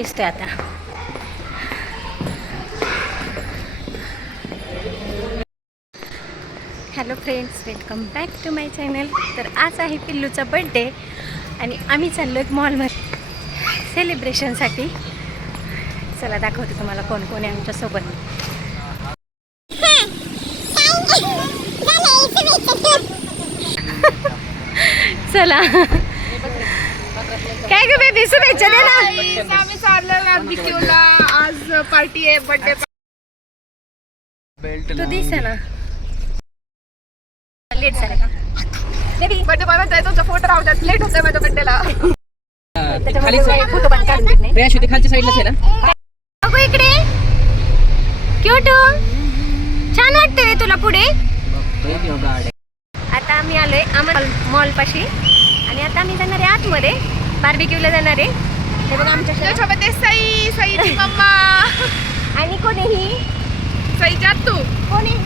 दिसते आता. Hello friends, welcome back to my channel. तर आज आहे पिल्लूचा बड्डे आणि आम्ही चाललो एक मॉलमध्ये सेलिब्रेशनसाठी. चला दाखवते तुम्हाला कोण कोण आहे आमच्यासोबत. चला काय ग बेबी, शुभेच्छा दे ना. आम्ही चाललोय बार्बिक्यूला. आज पार्टी आहे, बर्थडे. तू दिसे ना लेट झाला का बेबी? बर्थडे बनवत आहे, तुमचा फोटो राहू द्यात. लेट होतोय माझ्या बर्थडेला. त्याच्यामध्ये फोटो पण काढून देत नाही. रेशू खालच्या साईडलाच आहे ना. अगो इकडे क्यूट छान वाटते तुला पुढे. आता आम्ही आलोय मॉल पाशी आणि आता आम्ही जाणार आहे आतमध्ये बार्बिक्यूला जाणार आहे. हे बघा आमच्या सोबत आहे सईची मम्मा आणि कोणीही सई जातू. कोणी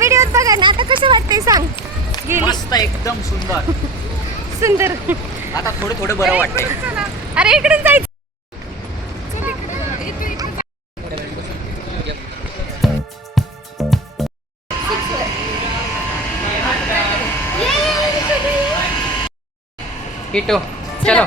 व्हिडिओत बघा ना. आता कसं वाटतंय सांग. मस्त, एकदम सुंदर सुंदर. आता थोडं थोडं बरं वाटतंय. अरे इकडे जायचं. किटो चलो.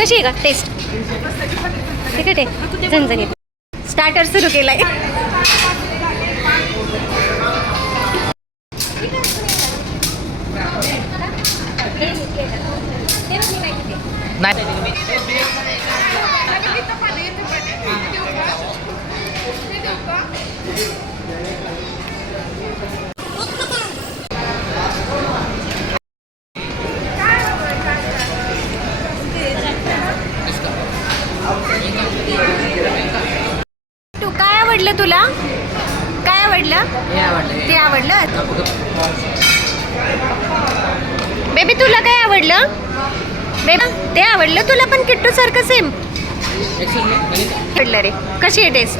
कशी आहे का टेस्ट? तिकट आहे, झणझणीत. स्टार्टर सुरू केलाय. तू काय आवडलं तुला? काय आवडलं? ते आवडलं. बेबी तुला काय आवडलं? बेबी ते आवडलं तुला पण किट्टू सारखं सेम आवडलं रे. कशी आहे टेस्ट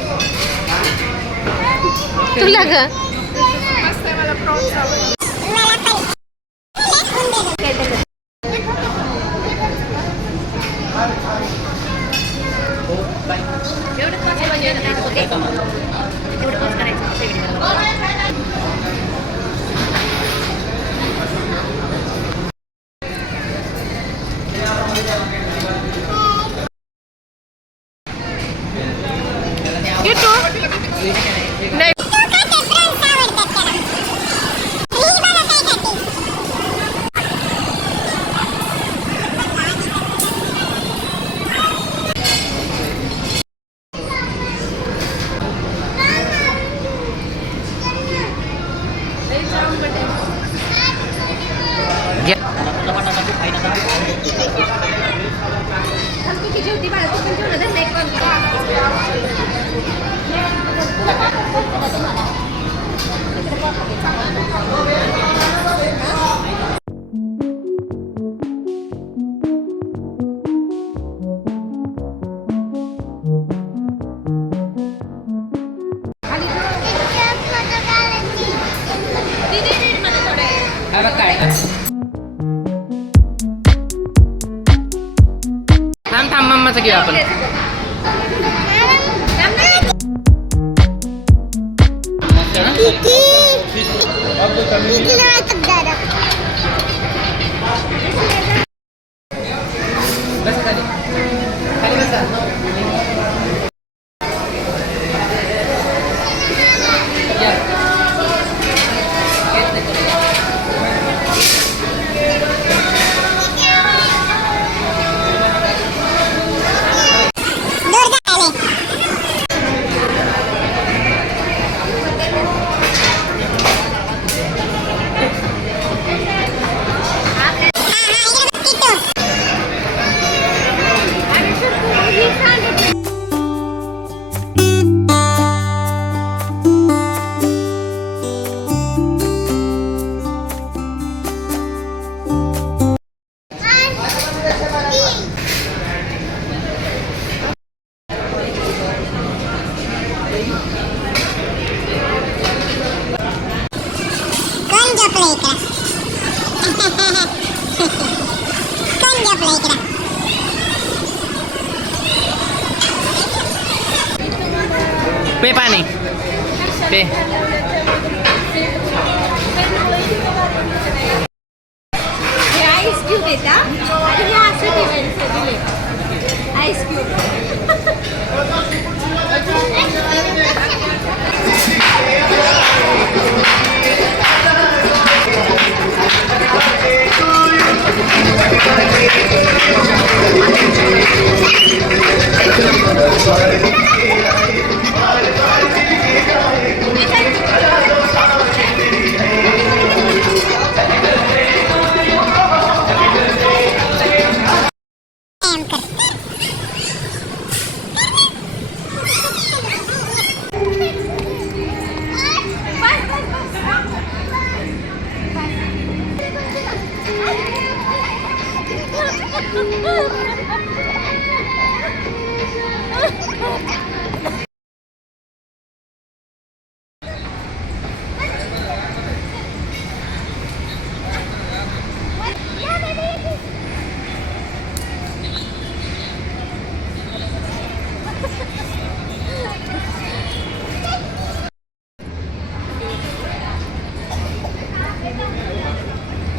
तुला ग? मस्त आहे, मला प्रॉन्स आवडले. नाही थांब मम्माचं घेऊ आपण. बस खाली. पे पाणी पे हे आईस क्यूब येतात आणि हे असं दिले आईस क्यूब.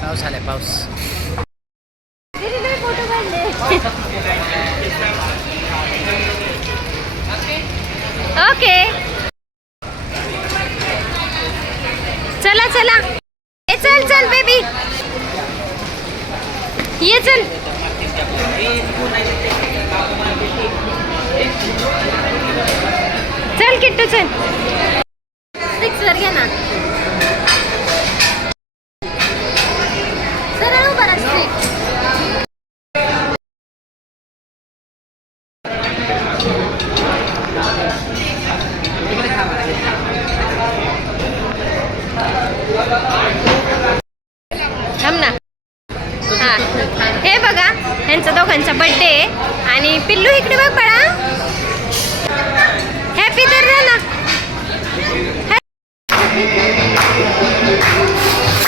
पाऊस आलाय पाऊस. फोटो काढले. ओके चला चला ए चल चल बेबी ये चल. चल किट्टू चल. पिक्चर घे ना. सरळ उभा राहा straight. थांब ना. हा हे बघा ह्यांचा दोघांचा बर्थडे आहे आणि पिल्लू इकडे बघ बाळा. हॅपी तर ना.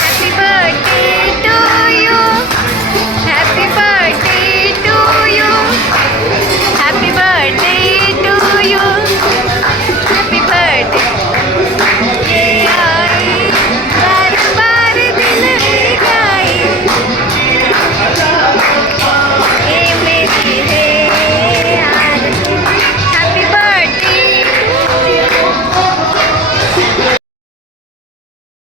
Happy birthday to you. Happy birthday to you. Happy birthday to you. Happy birthday. ये आई बार बार दिल में गाई. ये मेरी है आरज़ू. Happy birthday to you.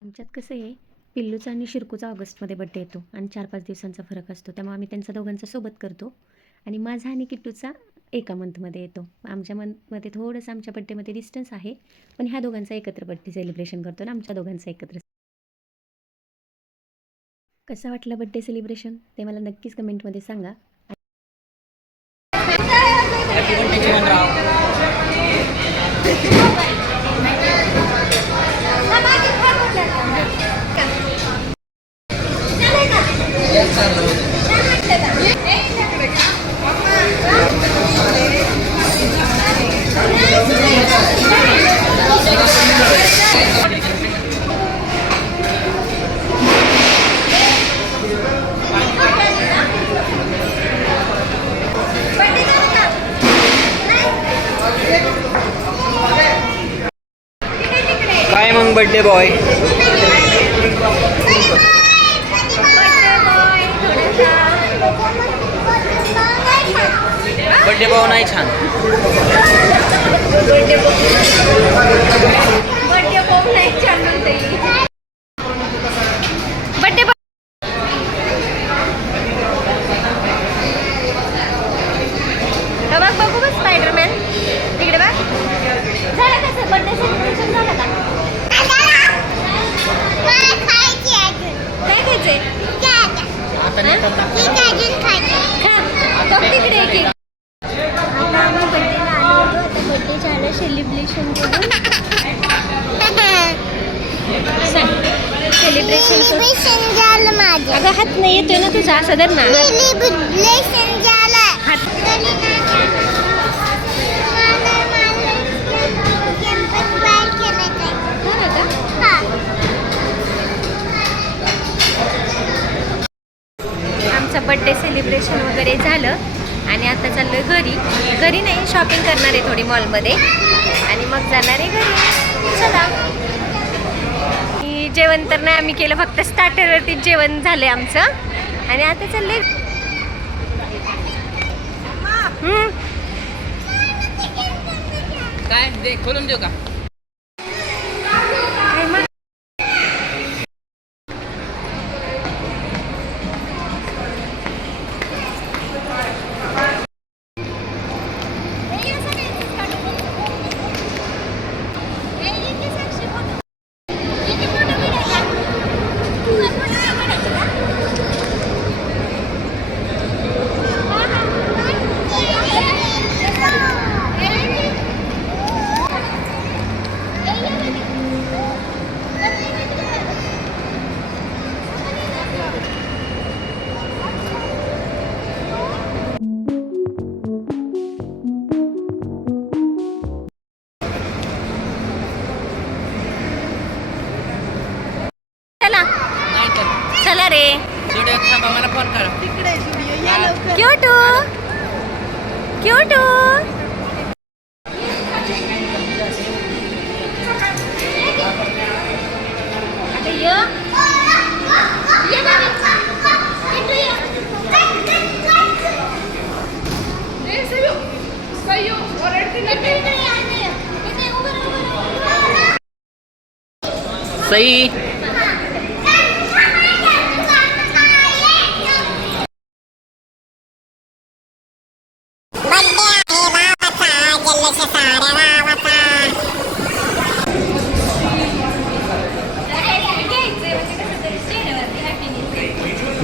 आमच्यात कसं आहे पिल्लूचा आणि शिरकूचा ऑगस्टमध्ये बड्डे येतो आणि 4-5 दिवसांचा फरक असतो त्यामुळे आम्ही त्यांचा दोघांचा सोबत करतो आणि माझा आणि किट्टूचा एका मंथमध्ये येतो. आमच्या मंथमध्ये थोडंसं आमच्या बड्डेमध्ये डिस्टन्स आहे पण ह्या दोघांचा एकत्र बड्डे सेलिब्रेशन करतो आणि आमच्या दोघांचा एकत्र. कसं वाटलं बड्डे सेलिब्रेशन ते मला नक्कीच कमेंटमध्ये सांगा. काय मग बर्थडे बॉय. बर्थडे बॉय नाही छान. बर्थडे बॉय नाही छान म्हणते. बर्थडे बॉय बघ बघू बघ स्पायडरमॅन इकडे बघ. झालं कसं बर्थडे सेलिब्रेशन झालं का. काय खायचंय खा तिकडे केक. आता आम्ही बड्डेला आलो होतो. आता बड्डे झालं सेलिब्रेशन करून. सेलिब्रेशन झालं माझं. अगं हात नाही येतोय ना तुझा सदर ना सेलिब्रेशन झालं हात. वगैरे झालं आणि आता चाललोय घरी नाही शॉपिंग करणार आहे थोडी मॉलमध्ये आणि मग जाणार आहे घरी. चला. जेवण तर नाही आम्ही केलं, फक्त स्टार्टरवरती जेवण झालंय आमचं आणि आता चाललंय. काय दे खोलून देऊ का? काय मग? चला नाही तर चला रे. व्हिडिओ थांबा, मला फोन करा. क्यूटू क्यूटू. सई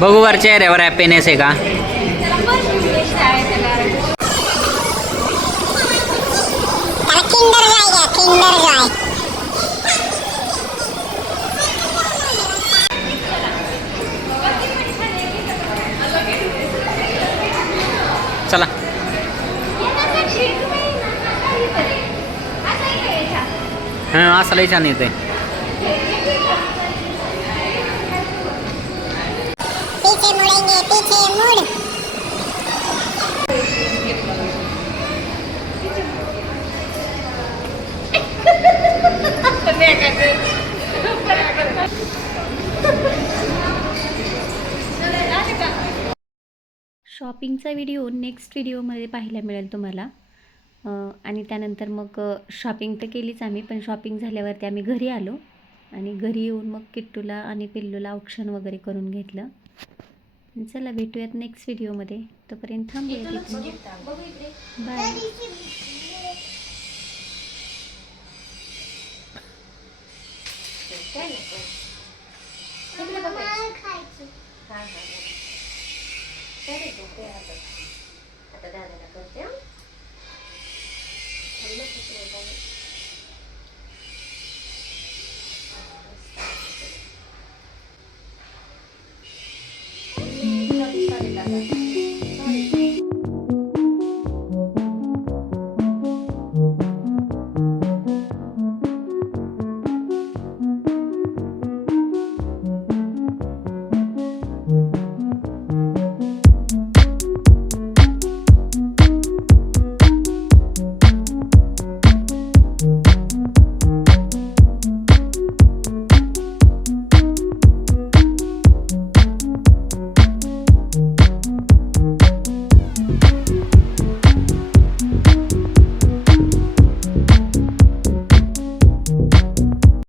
बघू वर चेहऱ्यावर हॅपीनेस आहे का? चला. हां असं लई छान येते. शॉपिंगचा व्हिडिओ नेक्स्ट व्हिडिओमध्ये पाहायला मिळेल तुम्हाला. आणि त्यानंतर मग शॉपिंग तर केलीच आम्ही, पण शॉपिंग झाल्यावरती आम्ही घरी आलो आणि घरी येऊन मग किट्टूला आणि पिल्लूला औक्षण वगैरे करून घेतलं. चला भेटूयात नेक्स्ट व्हिडिओमध्ये. तोपर्यंत थांबूया तिथे. बाय. आता दादाला करते.